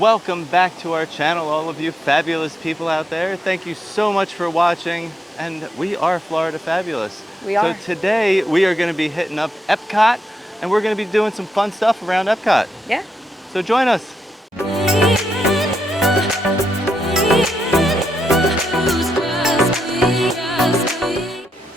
Welcome back to our channel, all of you fabulous people out there. Thank you so much for watching, and we are Florida Fabulous. We are. So today we are going to be hitting up Epcot, and we're going to be doing some fun stuff around Epcot. Yeah. So join us.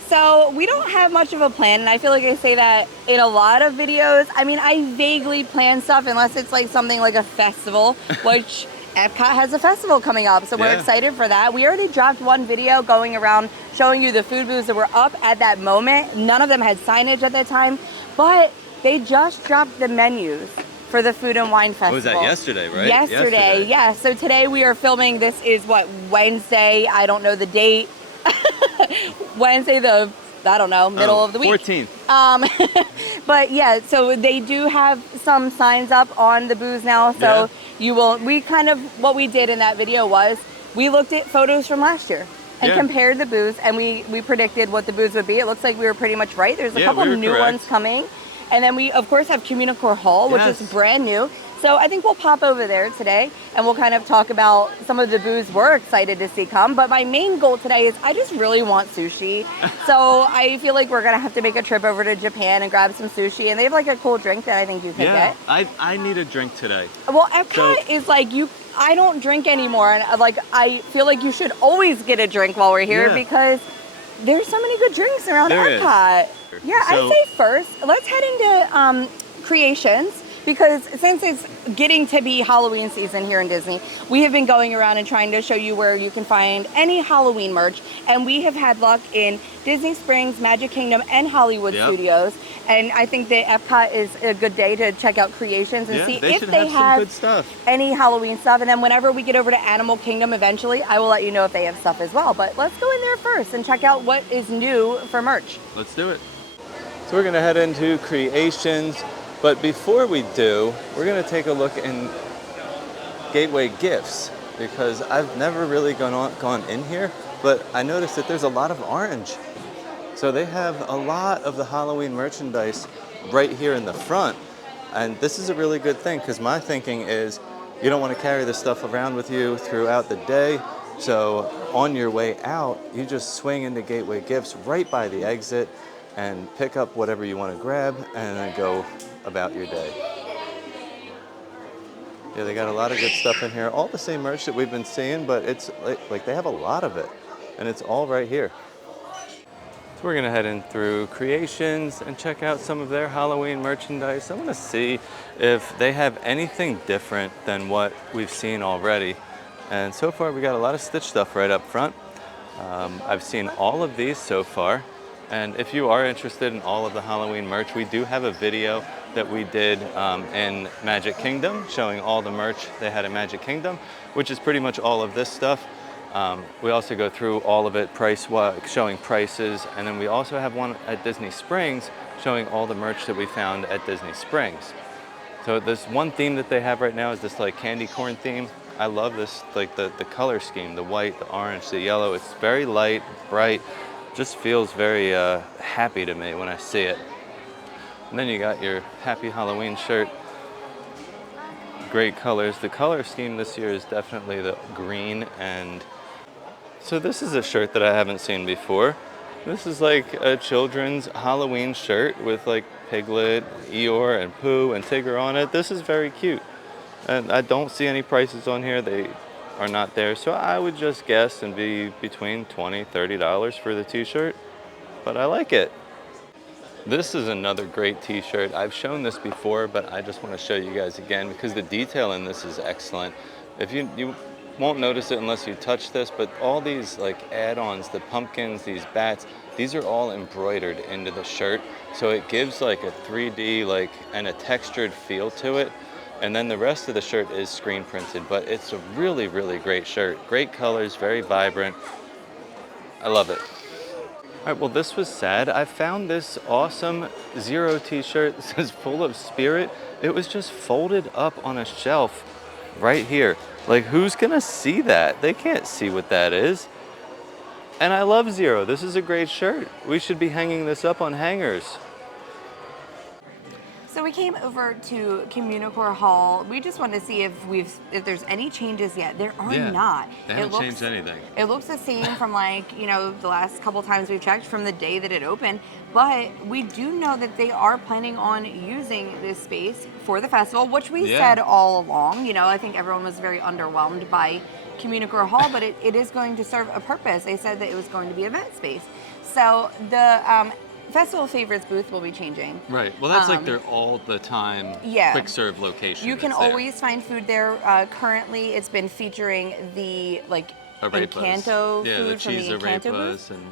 So we don't have much of a plan, and I feel like I say that in a lot of videos. I mean, I vaguely plan stuff unless it's like something like a festival, which Epcot has a festival coming up, so we're excited for that. We already dropped one video going around showing you the food booths that were up at that moment. None of them had signage at that time, but they just dropped the menus for the Food and Wine Festival. Was that yesterday, right? Yesterday, yeah. So today we are filming, this is what, Wednesday, I don't know the date. Wednesday the, I don't know, middle of the week. 14th. But yeah, so they do have some signs up on the booths now. So you will, what we did in that video was, we looked at photos from last year and compared the booths, and we predicted what the booths would be. It looks like we were pretty much right. There's a couple new ones coming. And then we, of course, have CommuniCore Hall, which is brand new. So I think we'll pop over there today, and we'll kind of talk about some of the booths we're excited to see come. But my main goal today is I just really want sushi. So I feel like we're going to have to make a trip over to Japan and grab some sushi. And they have like a cool drink that I think you could get. I need a drink today. Well, Epcot is like, I don't drink anymore. And like, I feel like you should always get a drink while we're here because there's so many good drinks around Epcot. Yeah, I'd say first, let's head into Creations, because since it's getting to be Halloween season here in Disney, we have been going around and trying to show you where you can find any Halloween merch, and we have had luck in Disney Springs, Magic Kingdom, and Hollywood Studios, and I think that Epcot is a good day to check out Creations and see if they have good stuff. Any Halloween stuff, and then whenever we get over to Animal Kingdom eventually, I will let you know if they have stuff as well. But let's go in there first and check out what is new for merch. Let's do it. So we're going to head into Creations, but before we do, we're going to take a look in Gateway Gifts, because I've never really gone in here, but I noticed that there's a lot of orange. So they have a lot of the Halloween merchandise right here in the front, and this is a really good thing, because my thinking is you don't want to carry this stuff around with you throughout the day, so on your way out, you just swing into Gateway Gifts right by the exit and pick up whatever you want to grab and then go about your day. Yeah, they got a lot of good stuff in here. All the same merch that we've been seeing, but it's like they have a lot of it, and it's all right here. So we're gonna head in through Creations and check out some of their Halloween merchandise. I wanna see if they have anything different than what we've seen already. And so far we got a lot of Stitch stuff right up front. I've seen all of these so far. And if you are interested in all of the Halloween merch, we do have a video that we did in Magic Kingdom showing all the merch they had in Magic Kingdom, which is pretty much all of this stuff. We also go through all of it showing prices, and then we also have one at Disney Springs showing all the merch that we found at Disney Springs. So this one theme that they have right now is this like candy corn theme. I love this, like the color scheme, the white, the orange, the yellow. It's very light, bright. Just feels very happy to me when I see it. And then you got your Happy Halloween shirt. Great colors. The color scheme this year is definitely the green, and so this is a shirt that I haven't seen before. This is like a children's Halloween shirt with like Piglet, Eeyore, and Pooh, and Tigger on it. This is very cute. And I don't see any prices on here. They are not there, so I would just guess and be between $20, $30 for the t-shirt, but I like it. This is another great t-shirt. I've shown this before, but I just want to show you guys again because the detail in this is excellent. If you won't notice it unless you touch this, but all these like add-ons, the pumpkins, these bats, these are all embroidered into the shirt, so it gives like a 3D and a textured feel to it. And then the rest of the shirt is screen printed, but it's a really, really great shirt. Great colors, very vibrant. I love it. All right, well, this was sad. I found this awesome Zero t-shirt. This is full of spirit. It was just folded up on a shelf right here. Like, who's gonna see that? They can't see what that is. And I love Zero. This is a great shirt. We should be hanging this up on hangers. So we came over to CommuniCore Hall. We just wanted to see if there's any changes yet. There are not. They haven't changed anything. It looks the same from the last couple times we've checked from the day that it opened. But we do know that they are planning on using this space for the festival, which we said all along. I think everyone was very underwhelmed by CommuniCore Hall, but it is going to serve a purpose. They said that it was going to be event space. So the Festival Favorites booth will be changing. Right. Well, that's like their all-the-time quick serve location. You can always find food there. Currently, it's been featuring the Encanto food the cheese from the Encanto arepas booth. and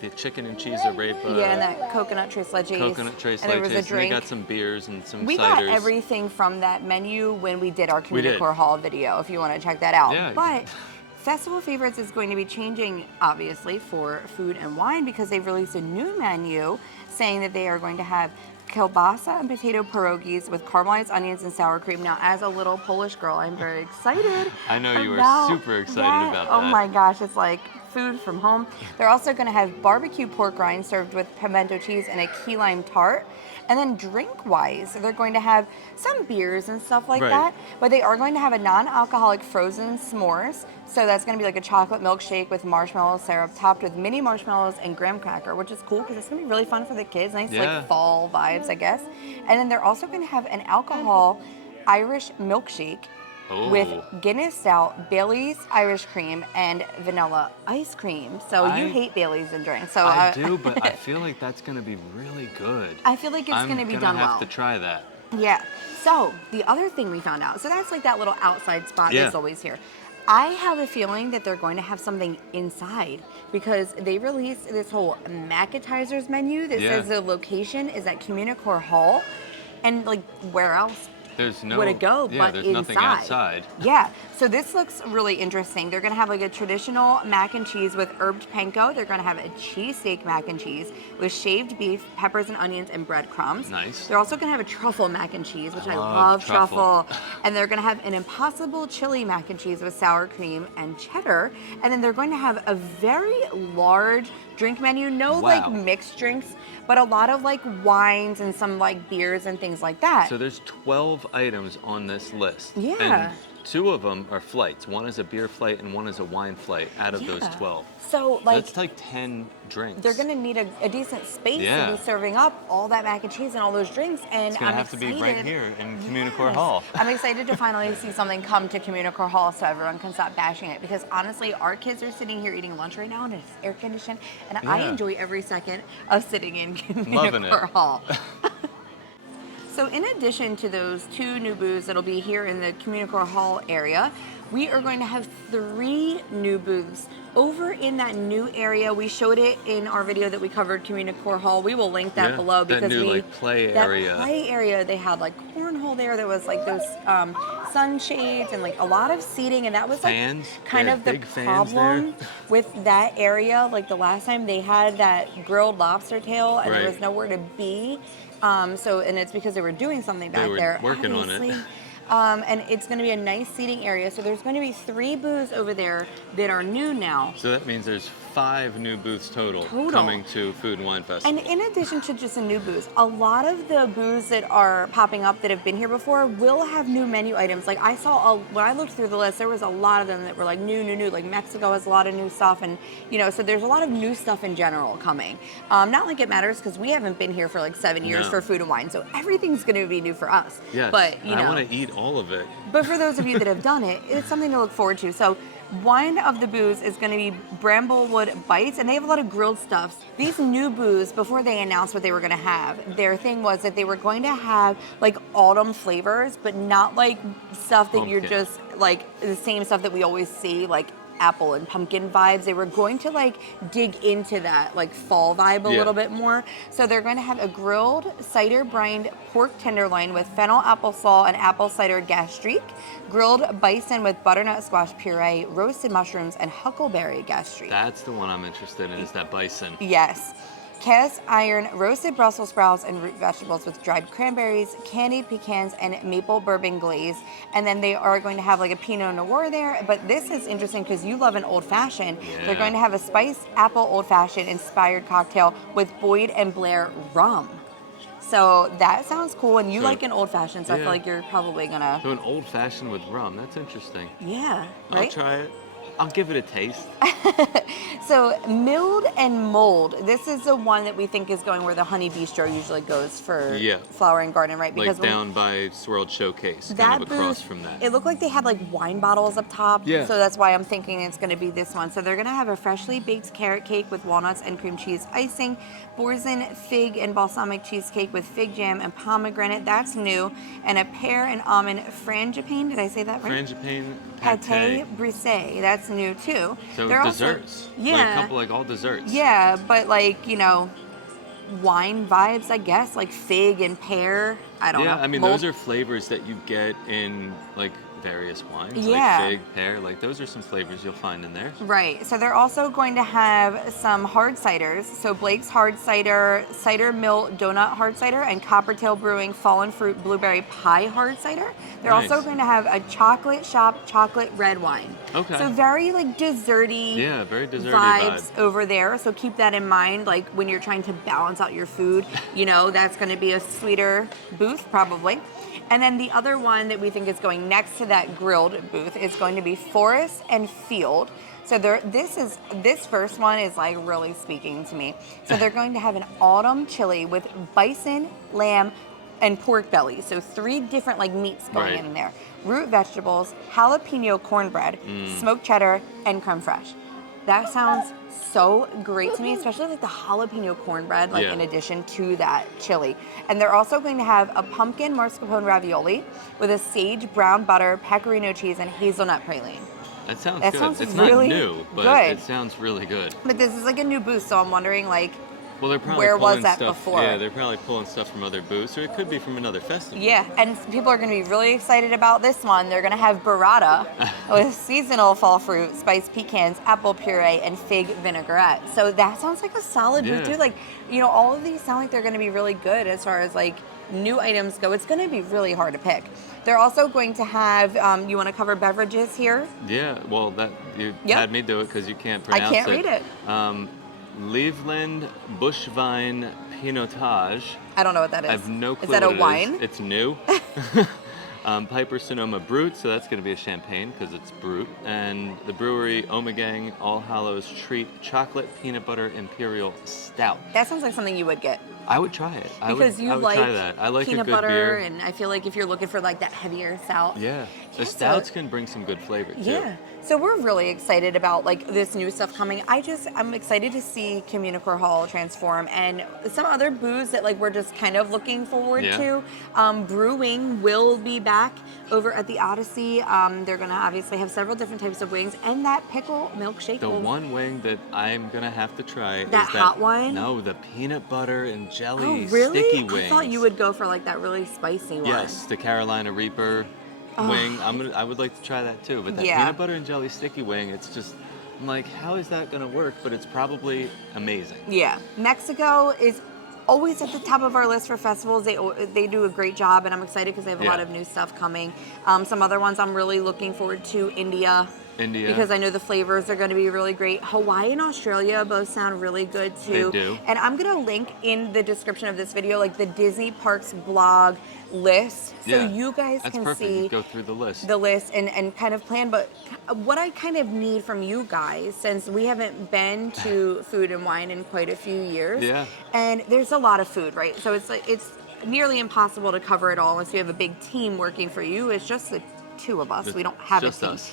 the chicken and cheese arepa. Yeah, and that coconut tres leches. Coconut tres leches. And there was a drink. And they got some beers and some We ciders. got everything from that menu when we did our CommuniCore Hall video, if you want to check that out. Yeah. But Festival Favorites is going to be changing, obviously, for food and wine because they've released a new menu saying that they are going to have kielbasa and potato pierogies with caramelized onions and sour cream. Now, as a little Polish girl, I'm very excited. I know you were super excited about that. Oh my gosh, it's like food from home. They're also going to have barbecue pork rinds served with pimento cheese and a key lime tart. And then drink-wise, they're going to have some beers and stuff like that, but they are going to have a non-alcoholic frozen s'mores. So that's going to be like a chocolate milkshake with marshmallow syrup topped with mini marshmallows and graham cracker, which is cool because it's going to be really fun for the kids. Nice like fall vibes, I guess. And then they're also going to have an alcohol Irish milkshake with Guinness Stout, Bailey's Irish Cream, and vanilla ice cream. So you hate Bailey's in drinks. So I do, but I feel like that's going to be really good. I feel like it's going to be done well. I'm going to have to try that. Yeah. So the other thing we found out, so that's like that little outside spot that's always here. I have a feeling that they're going to have something inside because they released this whole Macatizers menu that says the location is at CommuniCore Hall, and like where else would it go but there's inside? Nothing outside. Yeah, so this looks really interesting. They're gonna have like a traditional mac and cheese with herbed panko. They're gonna have a cheesesteak mac and cheese with shaved beef, peppers and onions, and breadcrumbs. Nice. They're also gonna have a truffle mac and cheese, which I love truffle. And they're gonna have an impossible chili mac and cheese with sour cream and cheddar. And then they're going to have a very large drink menu. No like mixed drinks, but a lot of like wines and some like beers and things like that. So there's 12 items on this list. Yeah. And 2 of them are flights. One is a beer flight and one is a wine flight out of those 12. So like that's like 10 drinks. They're gonna need a decent space to be serving up all that mac and cheese and all those drinks. And it's gonna have to be right here in CommuniCore Hall. I'm excited to finally see something come to CommuniCore Hall so everyone can stop bashing it. Because honestly, our kids are sitting here eating lunch right now and it's air conditioned, and I enjoy every second of sitting in CommuniCore Hall. So in addition to those 2 new booths that'll be here in the CommuniCore Hall area, we are going to have 3 new booths over in that new area. We showed it in our video that we covered CommuniCore Hall. We will link that below because that new play area. They had like cornhole there. There was like those sunshades and like a lot of seating, and that was like kind of the problem with that area. Like the last time they had that grilled lobster tail and there was nowhere to be. And it's because they were doing something back there. Working on it. And it's going to be a nice seating area. So there's going to be 3 booths over there that are new now. So that means there's 5 new booths total coming to Food and Wine Festival. And in addition to just a new booth, a lot of the booths that are popping up that have been here before will have new menu items. Like I saw, when I looked through the list, there was a lot of them that were like new. Like Mexico has a lot of new stuff. And, so there's a lot of new stuff in general coming. Not like it matters because we haven't been here for like 7 years for Food and Wine. So everything's going to be new for us. Yes, but, I want to eat all of it. But for those of you that have done it, it's something to look forward to. So one of the booths is going to be Bramblewood Bites, and they have a lot of grilled stuffs. These new booths, before they announced what they were going to have, their thing was that they were going to have like autumn flavors, but not like stuff that you're just like the same stuff that we always see, like apple and pumpkin vibes. They were going to like dig into that like fall vibe a little bit more. So they're going to have a grilled cider brined pork tenderloin with fennel applesauce and apple cider gastrique, grilled bison with butternut squash puree, roasted mushrooms, and huckleberry gastrique. That's the one I'm interested in, is that bison. Yes. Cast iron roasted Brussels sprouts and root vegetables with dried cranberries, candied pecans, and maple bourbon glaze. And then they are going to have like a Pinot Noir there. But this is interesting because you love an old fashioned. Yeah. They're going to have a spiced apple old fashioned inspired cocktail with Boyd and Blair rum. So that sounds cool. And you So- like an old fashioned, so I yeah. feel like you're probably gonna. So an old fashioned with rum. That's interesting. Yeah, I'll right? try it. I'll give it a taste. So milled and mold. This is the one that we think is going where the Honey Bistro usually goes for Yeah. Flower and Garden, right? Like when- down by Swirled Showcase, that kind of across booth, from that. it looked like they had like wine bottles up top. Yeah. So that's why I'm thinking it's going to be this one. So they're going to have a freshly baked carrot cake with walnuts and cream cheese icing, Borzen fig and balsamic cheesecake with fig jam and pomegranate. That's new. And a pear and almond frangipane. Did I say that right? Frangipane Pate brise. That's new too. So They're desserts. Also, yeah. Like a couple, like all desserts. Yeah, but like, you know, wine vibes, I guess, like fig and pear. I don't know. Yeah, I mean, Mold- those are flavors that you get in like various wines. Yeah. Like fig, pear, like those are some flavors you'll find in there. Right. So they're also going to have some hard ciders. So Blake's Hard Cider, Cider Mill Donut Hard Cider, and Coppertail Brewing Fallen Fruit Blueberry Pie Hard Cider. They're Nice. also going to have a chocolate shop chocolate red wine. Okay. So very like desserty. Yeah, very desserty vibes vibe. over there. So keep that in mind. Like when you're trying to balance out your food, you know, that's going to be a sweeter booth probably. And then the other one that we think is going next to that grilled booth is going to be Forest and Field. So this first one is like really speaking to me. So they're going to have an autumn chili with bison, lamb, and pork belly. So 3 different like meats going Right. in there. Root vegetables, jalapeno cornbread, smoked cheddar, and creme fraiche. That sounds so great to me, especially like the jalapeno cornbread, like Yeah. in addition to that chili. And they're also going to have a pumpkin mascarpone ravioli with a sage brown butter, pecorino cheese, and hazelnut praline. That sounds That good. sounds It's really not new, but good. it sounds really good. But this is like a new booth, so I'm wondering like, Well, they're probably Where was pulling that stuff. before? Yeah, they're probably pulling stuff from other booths, or it could be from another festival. yeah, and people are going to be really excited about this one. They're going to have burrata with seasonal fall fruit, spiced pecans, apple puree, and fig vinaigrette. So that sounds like a solid booth, Yeah. too. Like, you know, all of these sound like they're going to be really good as far as like new items go. It's going to be really hard to pick. They're also going to have, you want to cover beverages here? Yeah, well, that you Yep. had me do it because you can't I pronounce can't read it. Lieveland Bushvine Pinotage. I don't know what that is. I have no clue Is that a what it wine? is. It's new. Piper Sonoma Brut, so that's going to be a champagne because it's Brut. And the brewery Omegang All Hallows Treat Chocolate Peanut Butter Imperial Stout. That sounds like something you would get. I would try it. Because you I would like try that. I like peanut a good butter, beer. and I feel like if you're looking for like that heavier stout. Yeah, the Yeah, so- stouts can bring some good flavor too. Yeah. So we're really excited about like this new stuff coming. I'm excited to see CommuniCore Hall transform and some other booths that like we're just kind of looking forward Yeah. to. Brewing will be back over at the Odyssey. They're gonna obviously have several different types of wings, and that pickle milkshake. The will- one wing that I'm gonna have to try That is hot one? No, the peanut butter and jelly Oh really? sticky wings. I thought you would go for like that really spicy one. Yes, the Carolina Reaper wing. I would like to try that too. But that Yeah. peanut butter and jelly sticky wing, it's just I'm like, how is that gonna work? But it's probably amazing. Yeah, Mexico is always at the top of our list for festivals. They do a great job, and I'm excited because they have a lot Yeah. of new stuff coming. Some other ones I'm really looking forward to, India. India. Because I know the flavors are going to be really great. Hawaii and Australia both sound really good too. They do. And I'm going to link in the description of this video like the Disney Parks blog list, so Yeah, you guys that's can perfect. see You go through the list. and kind of plan. But what I kind of need from you guys, since we haven't been to Food and Wine in quite a few years, Yeah. and there's a lot of food, right? So it's like it's nearly impossible to cover it all unless you have a big team working for you. It's just the two of us. We don't have just a team. us.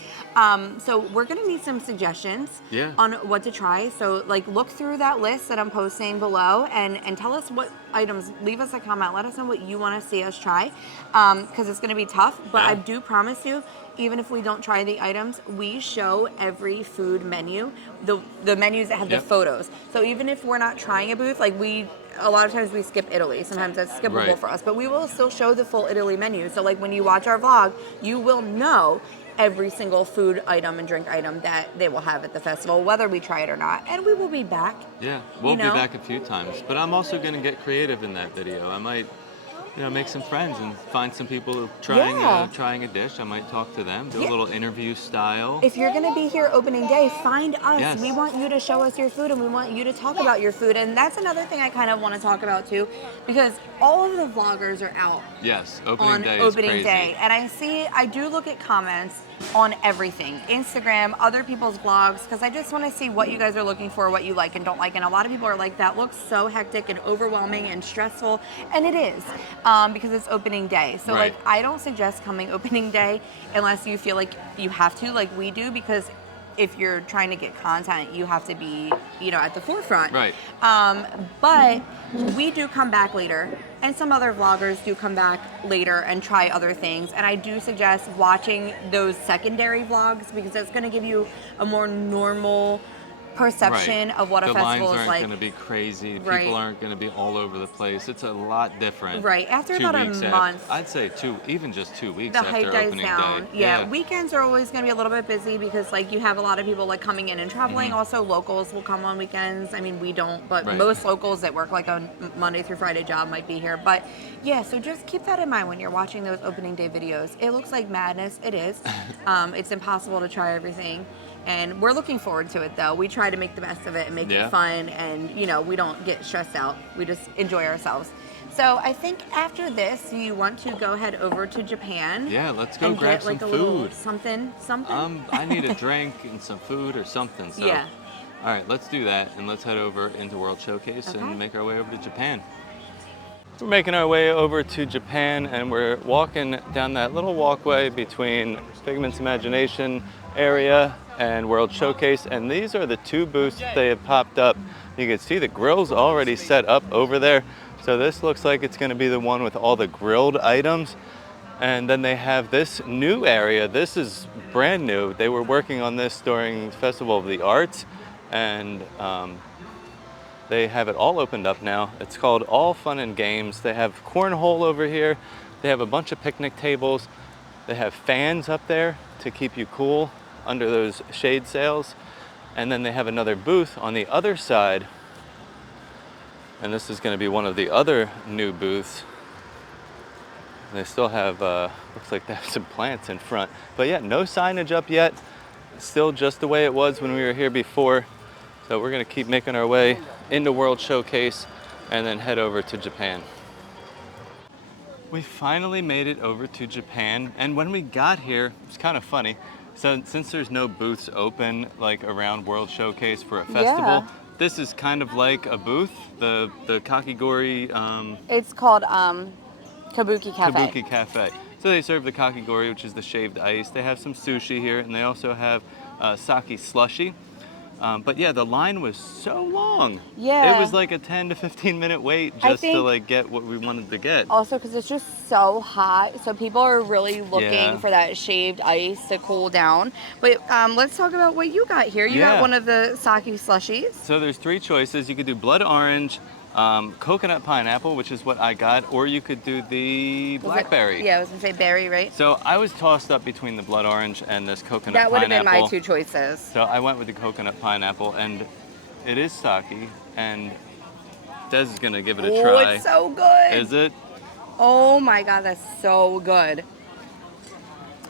So we're gonna need some suggestions Yeah. on what to try. So like look through that list that I'm posting below and tell us what items. Leave us a comment. Let us know what you want to see us try, because it's gonna be tough. But Yeah. I do promise you, even if we don't try the items, we show every food menu, the menus that have the Yep. photos. So even if we're not trying a booth, like a lot of times we skip Italy. Sometimes that's skippable Right. for us, but we will still show the full Italy menu. So like when you watch our vlog, you will know every single food item and drink item that they will have at the festival, whether we try it or not. And we will be back. Yeah, we'll know? be back a few times. But I'm also going to get creative in that video. I might you know, make some friends and find some people Yeah. trying a dish. I might talk to them, do a Yeah. little interview style. If you're going to be here opening day, find us. Yes. We want you to show us your food and we want you to talk about your food. And that's another thing I kind of want to talk about too, because all of the vloggers are out Yes, on opening day is opening crazy. day. And I do look at comments on everything, Instagram, other people's vlogs, because I just want to see what you guys are looking for, what you like and don't like. And a lot of people are like, that looks so hectic and overwhelming and stressful. And it is, because it's opening day. So Right. like, I don't suggest coming opening day unless you feel like you have to, like we do, because if you're trying to get content, you have to be, you know, at the forefront. Right. But we do come back later, and some other vloggers do come back later and try other things. And I do suggest watching those secondary vlogs, because that's going to give you a more normal perception Right. of what a the festival lines is aren't like. going to be crazy. Right. People aren't going to be all over the place. It's a lot different. Right. After 2 about a weeks month. I'd say even just 2 weeks The after hype dies opening down. day. Yeah, weekends are always going to be a little bit busy because like you have a lot of people like coming in and traveling. Mm-hmm. Also, locals will come on weekends. I mean, we don't, but Right. most locals that work like a Monday through Friday job might be here. But yeah, so just keep that in mind when you're watching those opening day videos. It looks like madness. It is. It's impossible to try everything. And we're looking forward to it though. We try to make the best of it and make Yeah. it fun, and you know, we don't get stressed out. We just enjoy ourselves. So I think after this, you want to go head over to Japan. Yeah, let's go and grab get like some a little food. something. I need a drink and some food or something. So. Yeah. All right, let's do that, and let's head over into World Showcase Okay. and make our way over to Japan. We're making our way over to Japan, and we're walking down that little walkway between Figment's Imagination area and World Showcase, and these are the 2 booths they have popped up. You can see the grill's already set up over there, so this looks like it's going to be the one with all the grilled items. And then they have this new area. This is brand new. They were working on this during the Festival of the Arts, and they have it all opened up now. It's called All Fun and Games. They have cornhole over here. They have a bunch of picnic tables. They have fans up there to keep you cool under those shade sails. And then they have another booth on the other side. And this is going to be one of the other new booths. And they still have, looks like they have some plants in front. But yeah, no signage up yet. Still just the way it was when we were here before. So we're going to keep making our way into World Showcase and then head over to Japan. We finally made it over to Japan, and when we got here, it's kind of funny. So since there's no booths open like around World Showcase for a festival, this is kind of like a booth. The kakigori. It's called Kabuki Cafe. Kabuki Cafe. So they serve the kakigori, which is the shaved ice. They have some sushi here, and they also have saki slushy. But yeah, the line was so long. Yeah. It was like a 10 to 15 minute wait just to like get what we wanted to get. Also, because it's just so hot, so people are really looking Yeah. for that shaved ice to cool down. But let's talk about what you got here. You got Yeah. one of the sake slushies. So there's 3 choices. You could do blood orange, coconut pineapple, which is what I got, or you could do the blackberry. Yeah, I was gonna say berry, right? So I was tossed up between the blood orange and this coconut That would have pineapple. been my 2 choices. So I went with the coconut pineapple, and it is sake, and Des is gonna give it a Oh, try. it's so good. Is it? Oh my god, that's so good.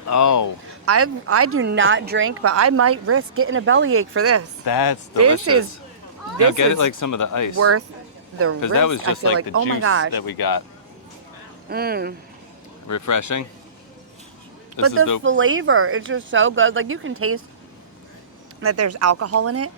Oh, I do not drink, but I might risk getting a bellyache for this. that's delicious. This is Now this get is it like some of the ice. worth the risk. Because that was I just feel like the oh my juice gosh. that we got. Refreshing. This But is the flavor is just so good. Like you can taste that there's alcohol in it,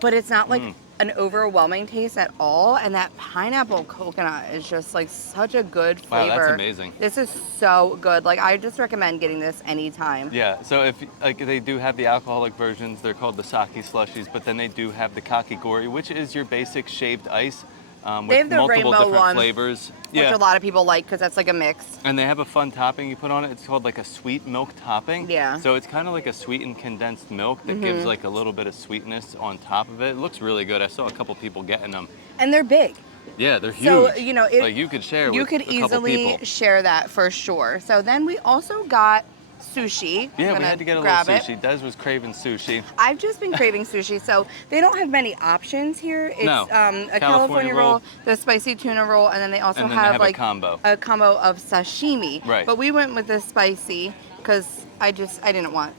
but it's not like an overwhelming taste at all. And that pineapple coconut is just like such a good flavor. Wow, that's amazing. This is so good. Like I just recommend getting this anytime. Yeah, so if like they do have the alcoholic versions, they're called the sake slushies, but then they do have the kakigori, which is your basic shaved ice with They have the multiple rainbow different one, flavors. Which a lot of people like because that's like a mix. And they have a fun topping you put on it. It's called like a sweet milk topping. Yeah. So it's kind of like a sweetened condensed milk that gives like a little bit of sweetness on top of it. It looks really good. I saw a couple people getting them. And they're big. Yeah, they're huge. So, you know, like you could share you with could a couple easily people. share that for sure. So then we also got sushi. Yeah, we had to get a little sushi. Des was craving sushi. I've just been craving sushi, so they don't have many options here. It's No. A California roll, the spicy tuna roll, and then they also have like a combo of sashimi. Right. But we went with the spicy because I didn't want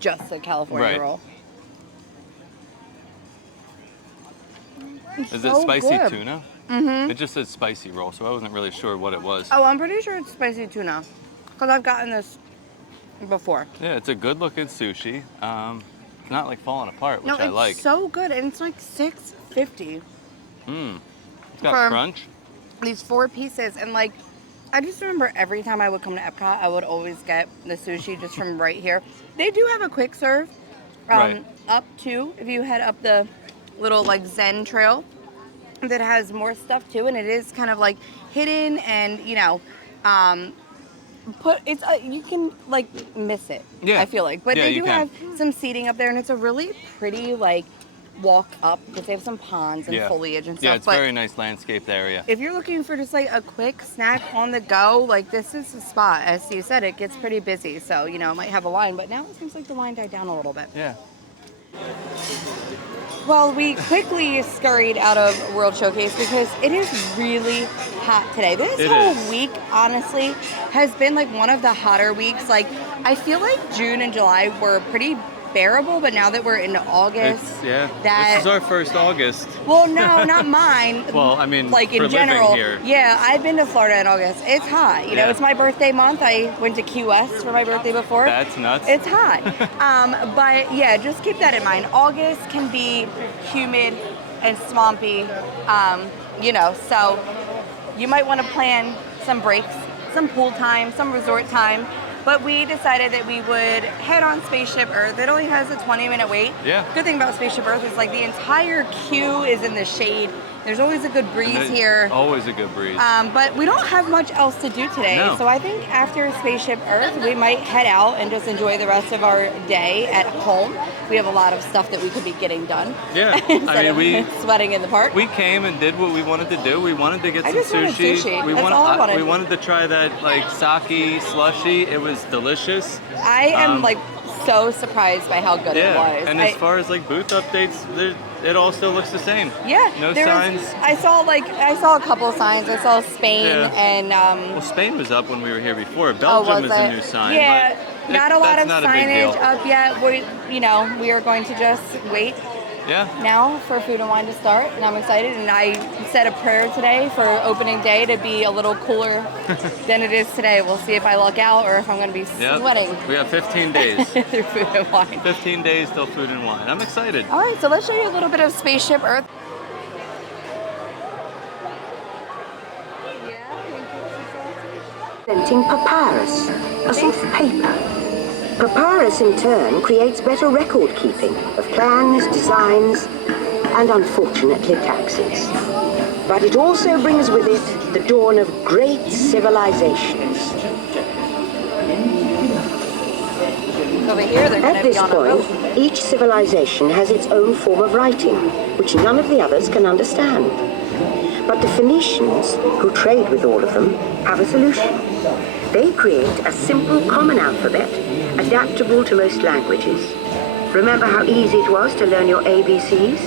just the California roll. Is it spicy tuna? Mm-hmm. It just said spicy roll, so I wasn't really sure what it was. Oh, I'm pretty sure it's spicy tuna because I've gotten this before. Yeah, it's a good-looking sushi. It's not like falling apart, which I like. No, it's so good, and it's like $6.50. It's got crunch. These 4 pieces, and like, I just remember every time I would come to Epcot, I would always get the sushi just from right here. They do have a quick serve, up to if you head up the little like Zen trail that has more stuff too, and it is kind of like hidden and you can like miss it. Yeah, I feel like, but they do have some seating up there, and it's a really pretty like walk up because they have some ponds and foliage and stuff. Yeah, it's a very nice landscaped area. If you're looking for just like a quick snack on the go, like this is the spot. As you said, it gets pretty busy, so it might have a line, but now it seems like the line died down a little bit. Yeah. Well, we quickly scurried out of World Showcase because it is really hot today. This whole week, honestly, has been like one of the hotter weeks. Like, I feel like June and July were pretty bearable, but now that we're into August, this is our first August. Well, no, not mine. Well, I mean, like in general, yeah, I've been to Florida in August. It's hot. You know, it's my birthday month. I went to Key West for my birthday before. That's nuts. It's hot. But yeah, just keep that in mind. August can be humid and swampy. So you might want to plan some breaks, some pool time, some resort time. But we decided that we would head on Spaceship Earth. It only has a 20-minute wait. Yeah. Good thing about Spaceship Earth is like the entire queue is in the shade. There's always a good breeze here. Always a good breeze. But we don't have much else to do today. No. So I think after Spaceship Earth, we might head out and just enjoy the rest of our day at home. We have a lot of stuff that we could be getting done. Yeah. I mean, we sweating in the park. We came and did what we wanted to do. We wanted to get some sushi. We wanted to try that like saki slushy. It was delicious. I am so surprised by how good it was. And as far as like booth updates, it all still looks the same. Yeah. No signs. I saw a couple of signs. I saw Spain and well, Spain was up when we were here before. Belgium is a new sign. Yeah. Not a lot of signage up yet. We are going to just wait. Yeah. Now for Food and Wine to start, and I'm excited. And I said a prayer today for opening day to be a little cooler than it is today. We'll see if I luck out or if I'm going to be sweating. We have 15 days through Food and Wine. 15 days till Food and Wine. I'm excited. All right, so let's show you a little bit of Spaceship Earth. Presenting papyrus, a sort of paper. Papyrus, in turn, creates better record keeping of plans, designs, and unfortunately taxes. But it also brings with it the dawn of great civilizations. Over here, they're At this point, each civilization has its own form of writing, which none of the others can understand. But the Phoenicians, who trade with all of them, have a solution. They create a simple common alphabet, adaptable to most languages. Remember how easy it was to learn your ABCs?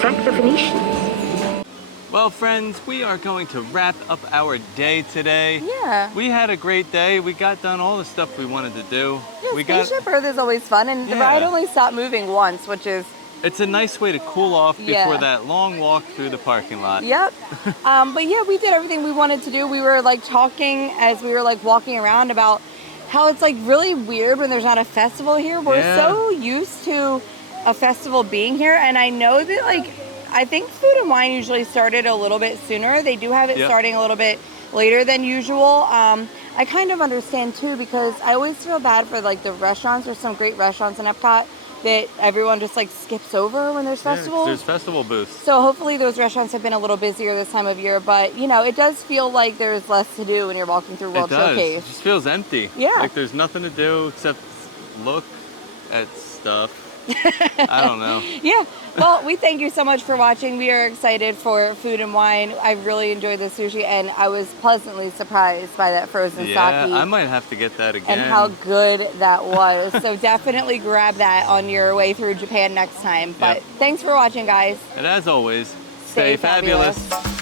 Thank the Phoenicians. Well, friends, we are going to wrap up our day today. Yeah. We had a great day. We got done all the stuff we wanted to do. Yeah, Spaceship Earth is always fun, and the ride only stopped moving once, which is... It's a nice way to cool off before that long walk through the parking lot. Yep. But yeah, we did everything we wanted to do. We were like talking as we were like walking around about how it's like really weird when there's not a festival here. We're so used to a festival being here, and I know that like I think Food and Wine usually started a little bit sooner. They do have it starting a little bit later than usual. I kind of understand too, because I always feel bad for like the restaurants. There's some great restaurants in Epcot that everyone just like skips over when there's festivals. There's festival booths. So hopefully those restaurants have been a little busier this time of year, but it does feel like there's less to do when you're walking through World Showcase. It just feels empty. Yeah. Like there's nothing to do except look at stuff. I don't know. Yeah. Well, we thank you so much for watching. We are excited for Food and Wine. I really enjoyed the sushi, and I was pleasantly surprised by that frozen sake. I might have to get that again. And how good that was. So definitely grab that on your way through Japan next time. But thanks for watching, guys. And as always, stay fabulous.